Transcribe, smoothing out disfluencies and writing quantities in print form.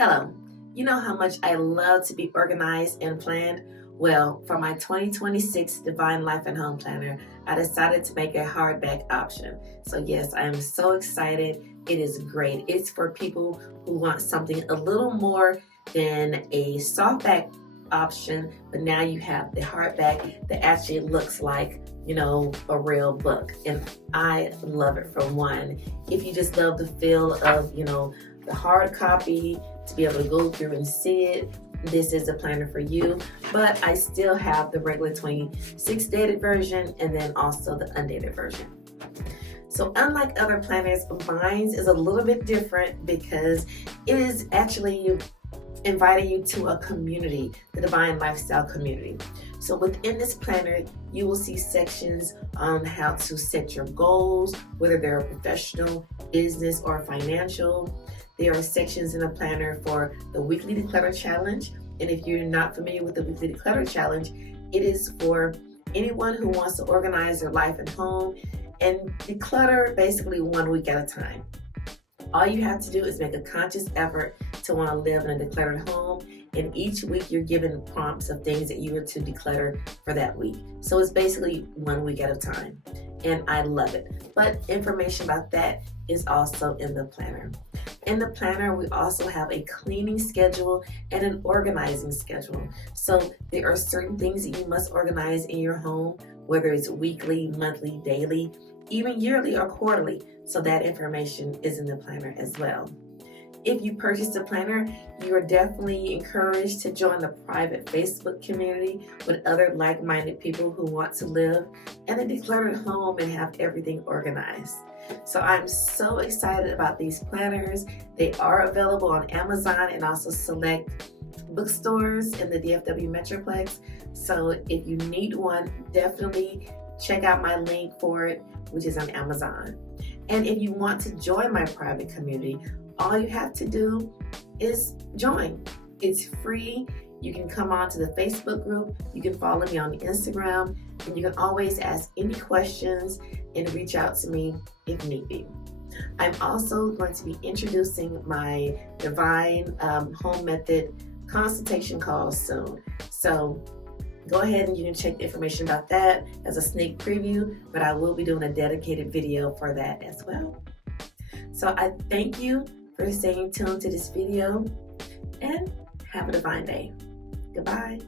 Hello. You know how much I love to be organized and planned? Well, for my 2026 Divine Life and Home Planner, I decided to make a hardback option. So yes, I am so excited. It is great. It's for people who want something a little more than a softback option, but now you have the hardback that actually looks like, a real book. And I love it for one. If you just love the feel of, the hard copy, to be able to go through and see it, this is a planner for you. But I still have the regular 26 dated version and then also the undated version. So unlike other planners, mine is a little bit different because it is actually inviting you to a community, the Divine Lifestyle community. So within this planner, you will see sections on how to set your goals, whether they're professional, business, or financial. There are sections in the planner for the Weekly Declutter Challenge. And if you're not familiar with the Weekly Declutter Challenge, it is for anyone who wants to organize their life and home and declutter basically 1 week at a time. All you have to do is make a conscious effort to want to live in a decluttered home. And each week you're given prompts of things that you are to declutter for that week. So it's basically 1 week at a time. And I love it. But information about that is also in the planner. In the planner, we also have a cleaning schedule and an organizing schedule. So there are certain things that you must organize in your home, whether it's weekly, monthly, daily, even yearly or quarterly. So that information is in the planner as well. If you purchase a planner, you are definitely encouraged to join the private Facebook community with other like-minded people who want to live in a decluttered home and have everything organized. So I'm so excited about these planners. They are available on Amazon and also select bookstores in the DFW Metroplex. So if you need one, definitely check out my link for it, which is on Amazon. And if you want to join my private community, all you have to do is join. It's free. You can come on to the Facebook group. You can follow me on Instagram, and you can always ask any questions and reach out to me if need be. I'm also going to be introducing my Divine Home Method consultation calls soon. So go ahead and you can check the information about that as a sneak preview, but I will be doing a dedicated video for that as well. So I thank you for staying tuned to this video and have a divine day. Goodbye.